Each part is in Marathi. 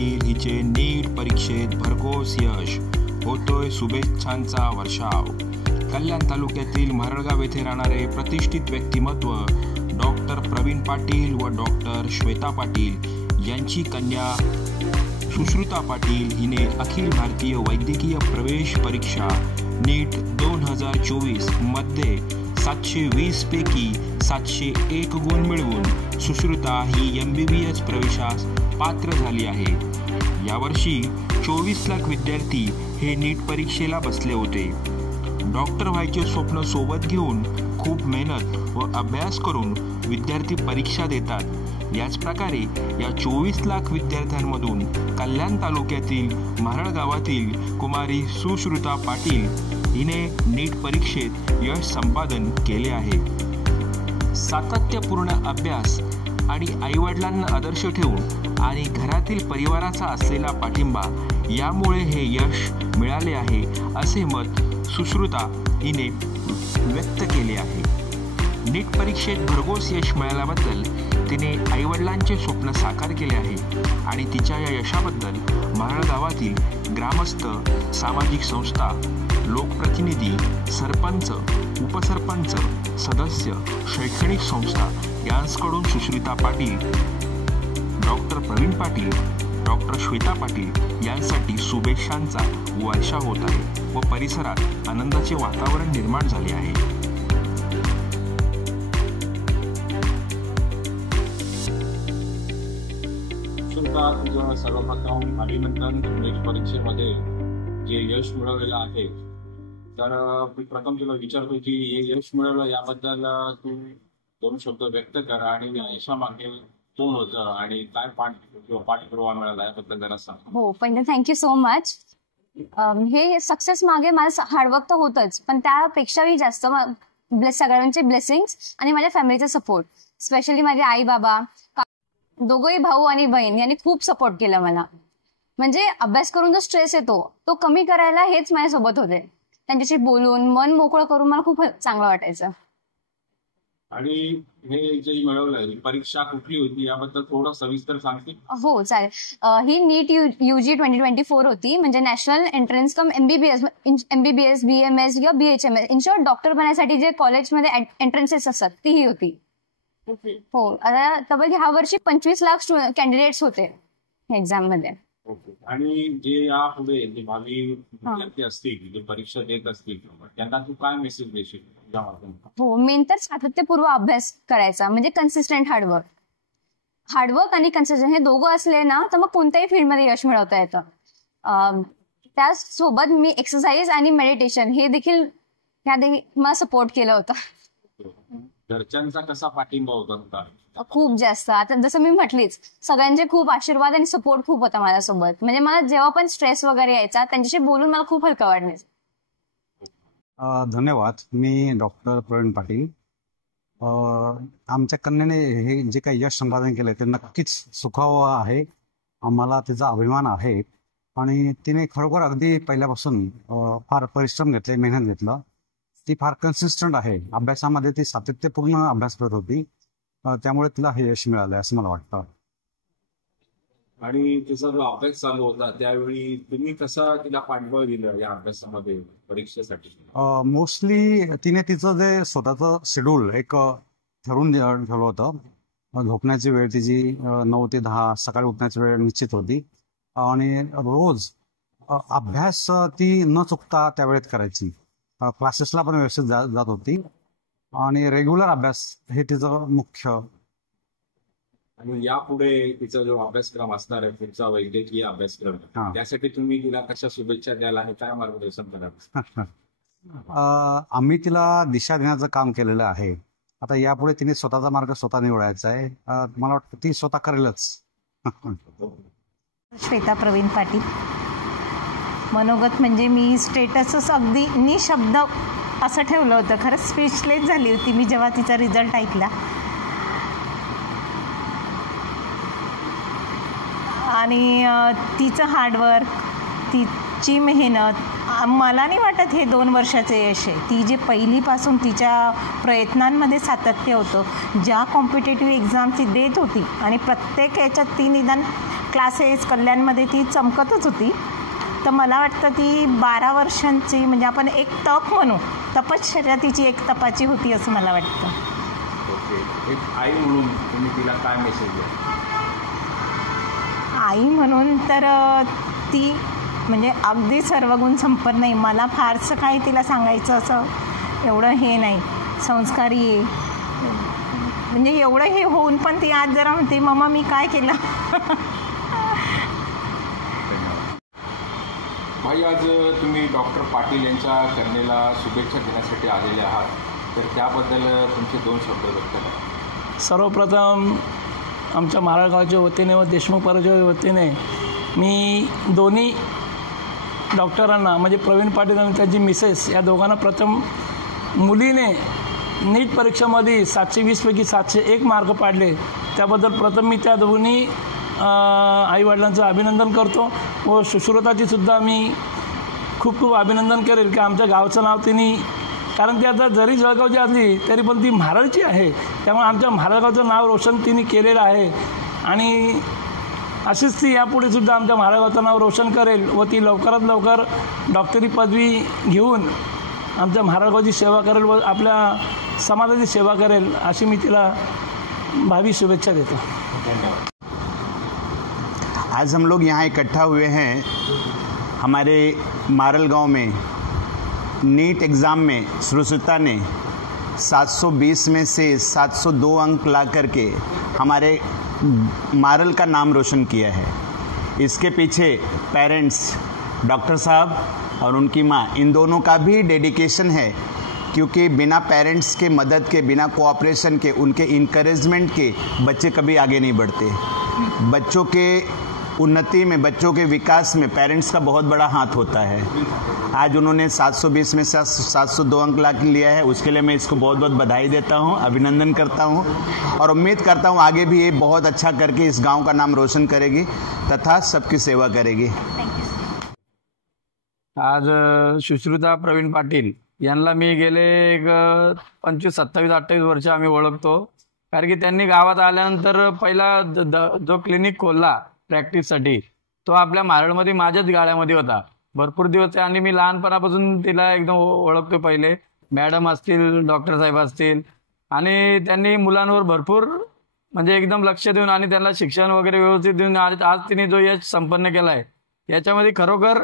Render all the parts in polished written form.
पाटील हिचे नीट परीक्षेत भरघोस यश, होतोय शुभेच्छांचा वर्षाव। कल्याण तालुक्यातील म्हारळगाव येथे राहणारे प्रतिष्ठित व्यक्तिमत्व डॉक्टर प्रवीण पाटील व डॉक्टर श्वेता पाटील यांची कन्या सुश्रुता पाटील हिने अखिल भारतीय वैद्यकीय प्रवेश परीक्षा नीट 2024 मध्ये 720 पैकी 701 गुण मिळवून सुश्रुता ही MBBS प्रवेशास पात्र झाली आहे। यावर्षी 24 लाख विद्यार्थी हे नीट परीक्षेला बसले होते। डॉक्टर व्हायचे स्वप्न सोबत घेऊन खूप मेहनत व अभ्यास करून विद्यार्थी परीक्षा देतात। याच प्रकारे या 24 लाख विद्यार्थ्यांमधून कल्याण तालुक्यातील म्हारळ गावातील कुमारी सुश्रुता पाटील हिने नीट परीक्षेत यश संपादन केले आहे। सातत्यपूर्ण अभ्यास आणि आईवडिलांना आदर्श ठेवून आणि घरातील परिवाराचा असलेला पाठिंबा यामुळे हे यश मिळाले आहे, असे मत सुश्रुता हिने व्यक्त केले आहे। नीट परीक्षेत भरघोस यश मिळाल्याबद्दल तिने आईवडिलांचे स्वप्न साकार केले आहे आणि तिच्या या यशाबद्दल म्हारळ गावातील ग्रामस्थ, सामाजिक संस्था, लोकप्रतिनिधी, सरपंच, उपसरपंच, सदस्य, शैक्षणिक संस्था यांकडून सुश्रुता पाटील, डॉक्टर प्रवीण पाटील, डॉक्टर श्वेता पाटील यांसाठी शुभेच्छांचा वर्षा होत आहे व परिसरात आनंदाचे वातावरण निर्माण झाले आहे। तुझं सर्वप्रथम अभिनंदन नीट परीक्षेमध्ये जे यश मिळवलेलं आहे, तर मी प्रथम तुला विचारतो की हे यश मिळवलं याबद्दल तू 2 शब्द व्यक्त कर आणि यशामागे कोण होतं आणि काय पाठपुरावा मिळाला याबद्दल जरा सांग। हो, पहिले थँक्यू सो मच। हे सक्सेस मागे माझं हार्डवर्क तर होतच, पण त्यापेक्षाही जास्त सगळ्यांचे ब्लेसिंग्स आणि माझ्या फॅमिलीचा सपोर्ट, स्पेशली माझे आई बाबा, दोघंही भाऊ आणि बहीण यांनी खूप सपोर्ट केला मला। म्हणजे अभ्यास करून जो स्ट्रेस येतो तो कमी करायला हेच माझ्यासोबत होते। त्यांच्याशी बोलून मन मोकळं करून मला खूप चांगलं वाटायचं। आणि हे जे मिळवलं परीक्षा कुठली होती याबद्दल थोडं सविस्तर सांगते? हो चालेल। ही नीट UG 2024 होती, म्हणजे नॅशनल एंट्रन्स कम MBBS BMS किंवा BHMS, इन शॉर्ट डॉक्टर बनण्यासाठी जे कॉलेजमध्ये एंट्रन्सेस असतात ती ही होती। हो, आता तब्बल ह्या वर्षी 25 लाख कॅन्डिडेट्स होते एक्झाम मध्ये। आणि जे यापुढे जे भावी विद्यार्थी असतील, जे परीक्षा देत असतील, त्यांना तू काय मेसेज देशील? हो, मेन तर सातत्यपूर्व अभ्यास करायचा, म्हणजे कन्सिस्टंट हार्डवर्क आणि कन्सिस्टंट हे दोघं असले ना तर मग कोणत्याही फील्डमध्ये यश मिळवता येतं। त्यासोबत मी एक्सरसाइज आणि मेडिटेशन हे देखील मला सपोर्ट केलं होतं। घरच्यांचा कसा पाठिंबा होता? खूप जास्त। आता जसं मी म्हटलीच, सगळ्यांचे खूप आशीर्वाद आणि सपोर्ट खूप होता माझ्यासोबत। म्हणजे मला जेव्हा पण स्ट्रेस वगैरे यायचा त्यांच्याशी बोलून मला खूप हलकं वाटायचं। धन्यवाद। मी डॉक्टर प्रवीण पाटील। आमच्या कन्याने हे जे काही यश संपादन केलं ते नक्कीच सुखावं आहे, आम्हाला त्याचा अभिमान आहे। आणि तिने खरोखर अगदी पहिल्यापासून फार परिश्रम घेतले, मेहनत घेतलं। ती फार कन्सिस्टंट आहे अभ्यासामध्ये, ती सातत्यपूर्ण अभ्यास करत होती, त्यामुळे तिला हे यश मिळालं असं मला वाटतं। आणि तिचा जो अभ्यास चालू होता त्यावेळी तुम्ही कसा तिला पाठबळ दिलं या अभ्यासामध्ये परीक्षेसाठी? मोस्टली तिने तिचं जे स्वतःचं शेड्यूल एक ठरवून ठेवलं होतं। झोपण्याची वेळ तिची 9 ते 10, सकाळी उठण्याची वेळ निश्चित होती आणि रोज अभ्यास ती न चुकता त्यावेळेत करायची। क्लासेसला पण व्यवस्थित जात होती आणि रेग्युलर अभ्यास हे तिचं मुख्य। आणि यापुढे तिचा जो अभ्यासक्रम असणार आहे, पुढचा वैद्यकीय अभ्यासक्रम, त्यासाठी तुम्ही तिला कशा शुभेच्छा द्यायला आणि काय मार्गदर्शन कराल? आम्ही तिला दिशा देण्याचं काम केलेलं आहे। आता यापुढे तिने स्वतःचा मार्ग स्वतः निवडायचा आहे, मला वाटतं ती स्वतः करेलच। श्वेता प्रवीण पाटील। मनोगत म्हणजे मी स्टेटसच अगदी निशब्द असं ठेवलं होतं, खरंच स्पीचलेस झाली होती मी जेव्हा तिचा रिझल्ट ऐकला। आणि तिचं हार्डवर्क, तिची मेहनत, मला नाही वाटत हे 2 वर्षाचं यश आहे। ती जे पहिलीपासून तिच्या प्रयत्नांमध्ये सातत्य होतं, ज्या कॉम्पिटेटिव्ह एक्झाम ती देत होती आणि प्रत्येक याच्यात ती निदान क्लासेस कल्याणमध्ये ती चमकतच होती. तर मला वाटतं ती 12 वर्षांची, म्हणजे आपण एक तप म्हणू, तपश्चर्या तिची एक तपाची होती असं मला वाटतं. ओके, एक आई म्हणून तुम्ही तिला काय मेसेज द्या? आई म्हणून तर ती म्हणजे अगदी सर्वगुण संपन्न नाही. मला फारसं काही तिला सांगायचं असं एवढं हे नाही. संस्कारी आहे, म्हणजे एवढं हे होऊन पण ती आज जरा म्हणते मम्मा मी काय केलं. भाई, आज तुम्ही डॉक्टर पाटील यांच्या कन्येला शुभेच्छा देण्यासाठी आलेले आहात, तर त्याबद्दल तुमचे 2 शब्द व्यक्त करा. सर्वप्रथम आमच्या मारळगावच्या वतीने व देशमुख परिवाराच्या वतीने मी दोन्ही डॉक्टरांना, म्हणजे प्रवीण पाटील आणि त्यांची मिसेस, या दोघांना प्रथम मुलीने नीट परीक्षेमध्ये 720 पैकी 701 मार्क पाडले, त्याबद्दल प्रथम मी त्या दोन्ही आईवडिलांचं अभिनंदन करतो. व सुश्रुताची सुद्धा मी खूप खूप अभिनंदन करेल की आमच्या गावचं नाव तिने, कारण ती आता जरी जळगावची असली तरी पण ती म्हारळची आहे, त्यामुळे आमच्या म्हारळगावचं नाव रोशन तिने केलेलं आहे. आणि अशीच ती यापुढे सुद्धा आमच्या म्हारळगावचं नाव रोशन करेल व ती लवकरात लवकर डॉक्टरी पदवी घेऊन आमच्या म्हारळगावची सेवा करेल व आपल्या समाजाची सेवा करेल, अशी मी तिला भावी शुभेच्छा देतो. धन्यवाद. आज हम लोग यहाँ इकट्ठा हुए हैं हमारे मारल गांव में नीट एग्ज़ाम में सुश्रुता ने 720 में से 702 अंक ला करके हमारे मारल का नाम रोशन किया है. इसके पीछे पेरेंट्स, डॉक्टर साहब और उनकी माँ, इन दोनों का भी डेडिकेशन है, क्योंकि बिना पेरेंट्स के मदद के, बिना कोऑपरेशन के, उनके इनकरेजमेंट के बच्चे कभी आगे नहीं बढ़ते. बच्चों के उन्नति में, बच्चों के विकास में पेरेंट्स का बहुत बड़ा हाथ होता है. आज उन्होंने 720 में से 702 अंक ला लिया है, उसके लिए मैं इसको बहुत बहुत बधाई देता हूँ, अभिनंदन करता हूँ और उम्मीद करता हूँ आगे भी ये बहुत अच्छा करके इस गांव का नाम रोशन करेगी तथा सबकी सेवा करेगी. आज सुश्रुता प्रवीण पाटील यांना मी गेले एक 25-27-28 वर्ष आम्ही ओळखतो, कारण की त्यांनी गावात आल्यानंतर पहिला जो क्लिनिक खोलला प्रॅक्टिससाठी तो आपल्या मारळमध्ये माझ्याच गाड्यामध्ये होता. भरपूर दिवस आणि मी लहानपणापासून तिला एकदम ओळखतो. पहिले मॅडम असतील, डॉक्टर साहेब असतील, आणि त्यांनी मुलांवर भरपूर म्हणजे एकदम लक्ष देऊन आणि त्यांना शिक्षण वगैरे व्यवस्थित देऊन आज तिने जो यश संपन्न केला आहे, याच्यामध्ये खरोखर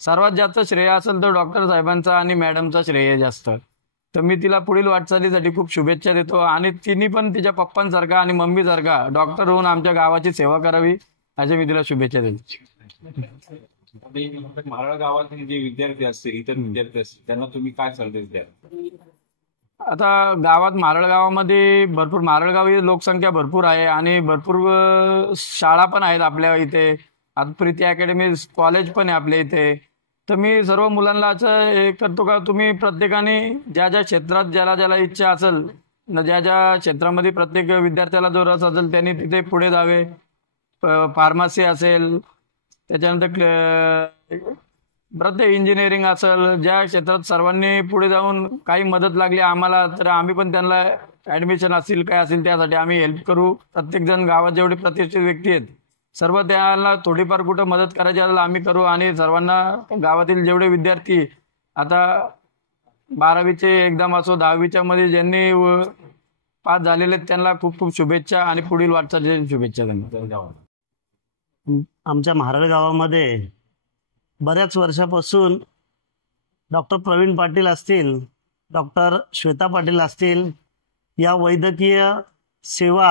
सर्वात जास्त श्रेय असेल तर डॉक्टर साहेबांचा आणि मॅडमचा श्रेय जास्त. तर मी तिला पुढील वाटचालीसाठी खूप शुभेच्छा देतो आणि तिने पण तिच्या पप्पांसारखा आणि मम्मीसारखा डॉक्टर होऊन आमच्या गावाची सेवा करावी, असे मी तिला शुभेच्छा देतो. मारळ गावातील जे विद्यार्थी असतील, इतर विद्यार्थी असतील, त्यांना तुम्ही काय संदेश द्याल? आता गावात, मारळ गावामध्ये भरपूर, मारळगाव ही लोकसंख्या भरपूर आहे आणि भरपूर शाळा पण आहेत आपल्या इथे. आता प्रीती अकॅडमी कॉलेज पण आहे आपल्या इथे. तर मी सर्व मुलांना असं हे करतो का तुम्ही प्रत्येकाने ज्या ज्या क्षेत्रात ज्याला ज्याला इच्छा असेल, ज्या ज्या क्षेत्रामध्ये प्रत्येक विद्यार्थ्याला जो रस असेल त्यांनी तिथे पुढे जावे. फार्मसी असेल, त्याच्यानंतर प्रत्येक इंजिनिअरिंग असेल, ज्या क्षेत्रात सर्वांनी पुढे जाऊन काही मदत लागली आम्हाला तर आम्ही पण त्यांना ॲडमिशन असेल काय असेल त्यासाठी आम्ही हेल्प करू. प्रत्येकजण गावात जेवढे प्रतिष्ठित व्यक्ती आहेत सर्व त्याला थोडीफार कुठं मदत करायची असेल आम्ही करू. आणि सर्वांना गावातील जेवढे विद्यार्थी आता 12वीचे एक्झाम असो, 10वीच्या मध्ये ज्यांनी पास झालेले त्यांना खूप खूप शुभेच्छा आणि पुढील वाटचालीसाठी शुभेच्छा. धन्यवाद. आमच्या मारळ गावामध्ये बऱ्याच वर्षापासून डॉक्टर प्रवीण पाटील असतील, डॉक्टर श्वेता पाटील असतील, या वैद्यकीय सेवा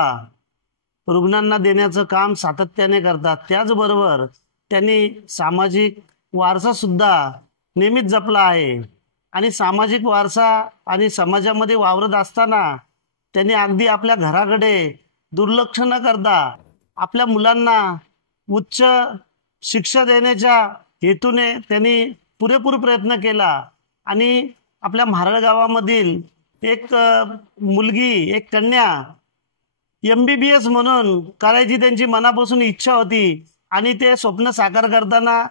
रुग्णांना देण्याचं काम सातत्याने करतात. त्याचबरोबर त्यांनी सामाजिक वारसासुद्धा नेहमीच जपला आहे आणि सामाजिक वारसा आणि समाजामध्ये वावरत असताना त्यांनी अगदी आपल्या घराकडे दुर्लक्ष न करता आपल्या मुलांना उच्च शिक्षा देण्याच्या हेतूने त्यांनी पुरेपूर प्रयत्न केला आणि आपल्या मारळ गावामधील एक मुलगी, एक कन्या MBBS म्हणून करायची त्यांची मनापासून इच्छा होती आणि ते स्वप्न साकार करताना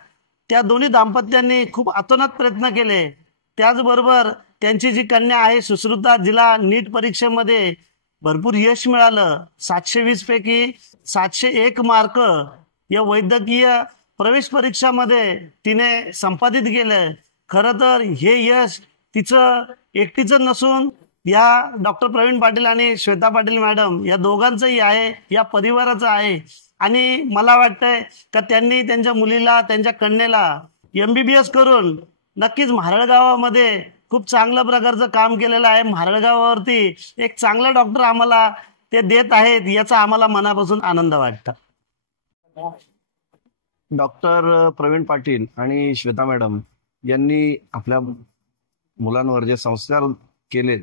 त्या दोन्ही दाम्पत्यांनी खूप अतोनात प्रयत्न केले. त्याचबरोबर त्यांची जी कन्या आहे सुश्रुता, जिला नीट परीक्षेमध्ये भरपूर यश मिळालं, 720 पैकी 701 मार्क या वैद्यकीय प्रवेश परीक्षामध्ये तिने संपादित केलंय. खरं तर हे यश तिचं एकटीचं नसून या डॉक्टर प्रवीण पाटील आणि श्वेता पाटील मॅडम या दोघांचंही आहे, या परिवाराचं आहे. आणि मला वाटतंय का त्यांनी त्यांच्या मुलीला, त्यांच्या कन्येला MBBS करून नक्कीच म्हारळ गावामध्ये खूप चांगल्या प्रकारचं काम केलेलं आहे. म्हारळ गावावरती एक चांगला डॉक्टर आम्हाला ते देत आहेत, याचा आम्हाला मनापासून आनंद वाटतं. डॉक्टर प्रवीण पाटील आणि श्वेता मॅडम यांनी आपल्या मुलांवर जे संस्कार केलेत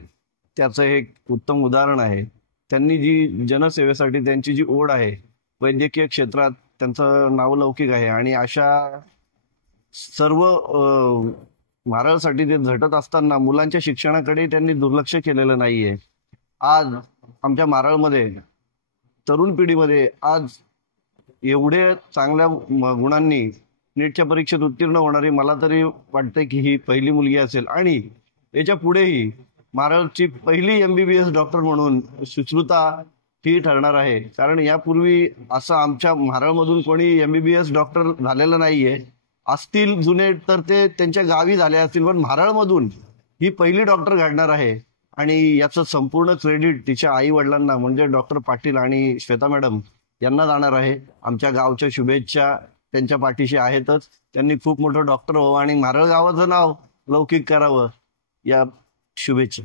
त्याचं एक उत्तम उदाहरण आहे. त्यांनी जी जनसेवेसाठी त्यांची जी ओढ आहे, वैद्यकीय क्षेत्रात त्यांचं नावलौकिक आहे आणि अशा सर्व म्हारळसाठी ते झटत असताना मुलांच्या शिक्षणाकडे त्यांनी दुर्लक्ष केलेलं नाहीये. आज आमच्या म्हारळमध्ये तरुण पिढीमध्ये आज एवढे चांगल्या गुणांनी नीटच्या परीक्षेत उत्तीर्ण होणारी मला तरी वाटतंय की ही पहिली मुलगी असेल. आणि याच्या पुढेही म्हारळची पहिली MBBS डॉक्टर म्हणून सुश्रुता ही ठरणार आहे. कारण यापूर्वी असं आमच्या म्हारळमधून कोणी MBBS डॉक्टर झालेलं नाहीये. असतील जुने तर ते त्यांच्या गावी झाले असतील, पण म्हारळमधून ही पहिली डॉक्टर घडणार आहे. आणि याचं संपूर्ण क्रेडिट तिच्या आई वडिलांना म्हणजे डॉक्टर पाटील आणि श्वेता मॅडम यांना जाणार आहे. आमच्या गावच्या शुभेच्छा त्यांच्या पाठीशी आहेतच. त्यांनी खूप मोठं डॉक्टर व्हावं आणि म्हारळ गावाचं नाव लौकिक करावं, या शुभेच्छा.